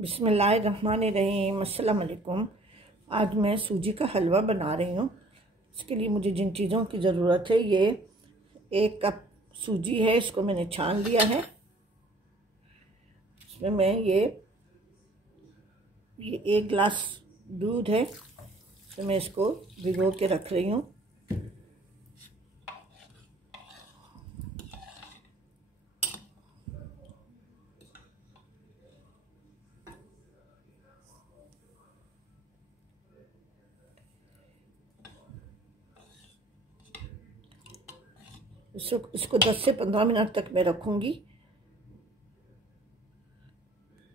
बिस्मिल्लाहिर्रहमानिर्रहीम। अस्सलाम वालेकुम। आज मैं सूजी का हलवा बना रही हूँ। इसके लिए मुझे जिन चीज़ों की ज़रूरत है, ये 1 कप सूजी है, इसको मैंने छान लिया है। इसमें मैं ये 1 गिलास दूध है, तो मैं इसको भिगो के रख रही हूँ। इसको 10 से 15 मिनट तक मैं रखूँगी।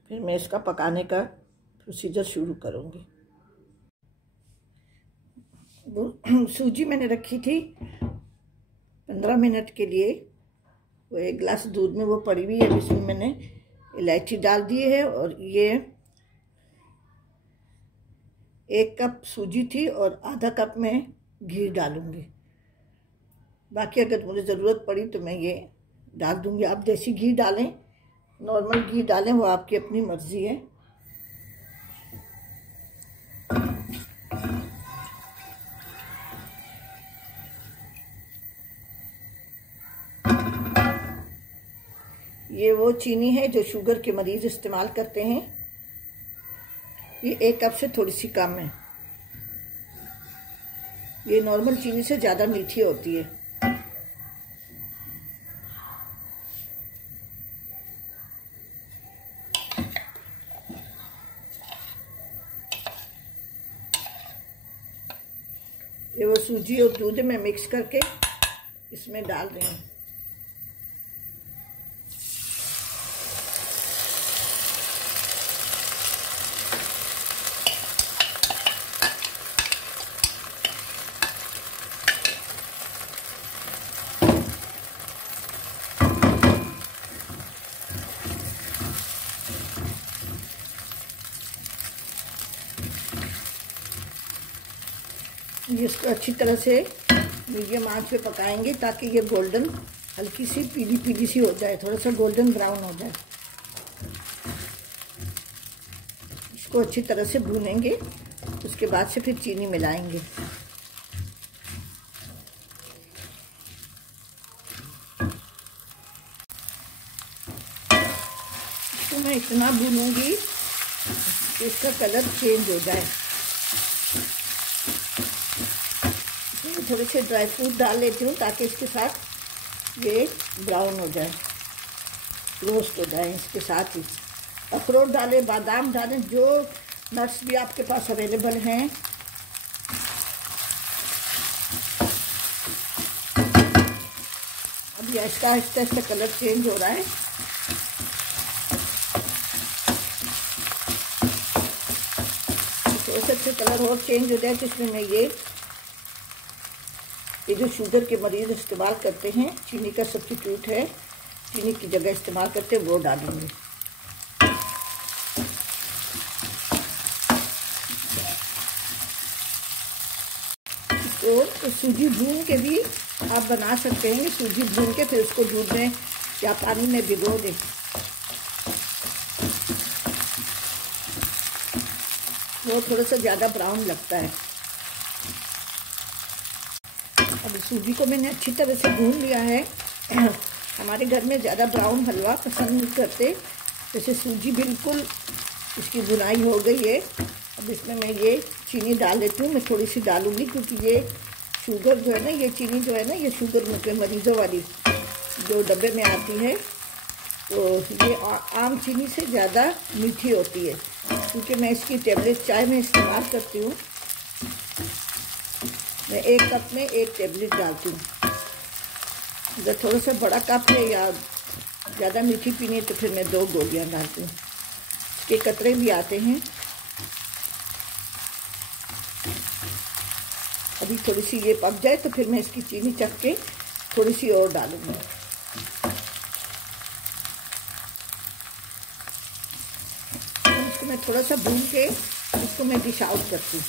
फिर मैं इसका पकाने का प्रोसीजर शुरू करूँगी। सूजी मैंने रखी थी 15 मिनट के लिए। वो 1 गिलास दूध में वो पड़ी हुई है। इसमें मैंने इलायची डाल दी है और ये 1 कप सूजी थी और आधा कप में घी डालूँगी। बाकी अगर मुझे ज़रूरत पड़ी तो मैं ये डाल दूँगी। आप देसी घी डालें, नॉर्मल घी डालें, वो आपकी अपनी मर्ज़ी है। ये वो चीनी है जो शुगर के मरीज़ इस्तेमाल करते हैं। ये 1 कप से थोड़ी सी कम है। ये नॉर्मल चीनी से ज़्यादा मीठी होती है। ये वो सूजी और दूध में मिक्स करके इसमें डाल रही हूँ। इसको अच्छी तरह से मीडियम आंच पे पकाएंगे ताकि ये गोल्डन, हल्की सी पीली पीली सी हो जाए, थोड़ा सा गोल्डन ब्राउन हो जाए। इसको अच्छी तरह से भूनेंगे। उसके बाद से फिर चीनी मिलाएंगे। इसको मैं इतना भूनूंगी कि इसका कलर चेंज हो जाए। थोड़े से ड्राई फ्रूट डाल लेती हूँ ताकि इसके साथ ये ब्राउन हो जाए, रोस्ट हो जाए। इसके साथ ही अखरोट डालें, बादाम डालें, जो नट्स भी आपके पास अवेलेबल हैं। अभी आहिस्ता आहिस्ता इसका कलर चेंज हो रहा है। थोड़ा सा अच्छा कलर और चेंज हो जाए तो इसमें मैं ये जो शुगर के मरीज़ इस्तेमाल करते हैं, चीनी का सब्स्टिट्यूट है, चीनी की जगह इस्तेमाल करते हैं, वो डालूंगी। तो सूजी भून के भी आप बना सकते हैं। सूजी भून के फिर उसको दूध में या पानी में भिगो दें। वो थोड़ा सा ज़्यादा ब्राउन लगता है। अब सूजी को मैंने अच्छी तरह से भून लिया है। हमारे घर में ज़्यादा ब्राउन हलवा पसंद नहीं करते। जैसे सूजी बिल्कुल इसकी भुनाई हो गई है। अब इसमें मैं ये चीनी डाल लेती हूँ। मैं थोड़ी सी डालूँगी क्योंकि ये शुगर जो है ना, ये चीनी जो है ना, ये शुगर के मरीज़ों वाली जो डब्बे में आती है, तो ये आम चीनी से ज़्यादा मीठी होती है। क्योंकि मैं इसकी टेबलेट चाय में इस्तेमाल करती हूँ। मैं 1 कप में 1 टेबलेट डालती हूँ। अगर थोड़ा सा बड़ा कप है या ज़्यादा मीठी पीनी है तो फिर मैं 2 गोलियाँ डालती हूँ। इसके कतरे भी आते हैं। अभी थोड़ी सी ये पक जाए तो फिर मैं इसकी चीनी चख के थोड़ी सी और डालूँगी। इसको मैं थोड़ा सा भून के इसको मैं डिश आउट करती हूँ।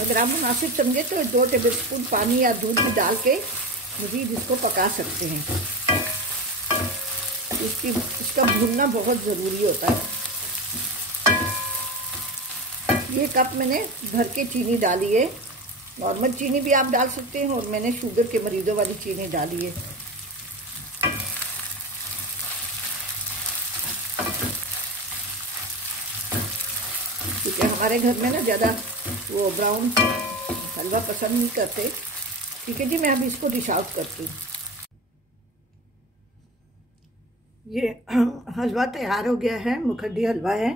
अगर आप मुनासिब समझे तो 2 टेबल स्पून पानी या दूध भी डाल के मज़ीद इसको पका सकते हैं। इसका भूनना बहुत ज़रूरी होता है। ये कप मैंने भर के चीनी डाली है, नॉर्मल चीनी भी आप डाल सकते हैं, और मैंने शुगर के मरीज़ों वाली चीनी डाली है। क्योंकि हमारे घर में ना ज़्यादा वो ब्राउन हलवा पसंद नहीं करते। ठीक है जी, मैं अभी इसको डिश आउट करती हूँ। ये हलवा तैयार हो गया है, मुखंडी हलवा है,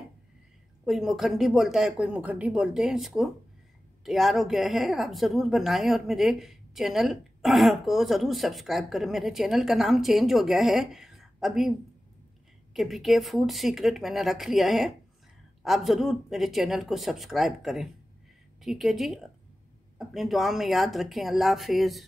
कोई मुखंडी बोलता है, कोई मुखंडी बोलते हैं इसको। तैयार हो गया है, आप ज़रूर बनाएं और मेरे चैनल को ज़रूर सब्सक्राइब करें। मेरे चैनल का नाम चेंज हो गया है अभी, KPK फूड सीक्रेट मैंने रख लिया है। आप ज़रूर मेरे चैनल को सब्सक्राइब करें। ठीक है जी, अपने दुआ में याद रखें। अल्लाह हाफिज़।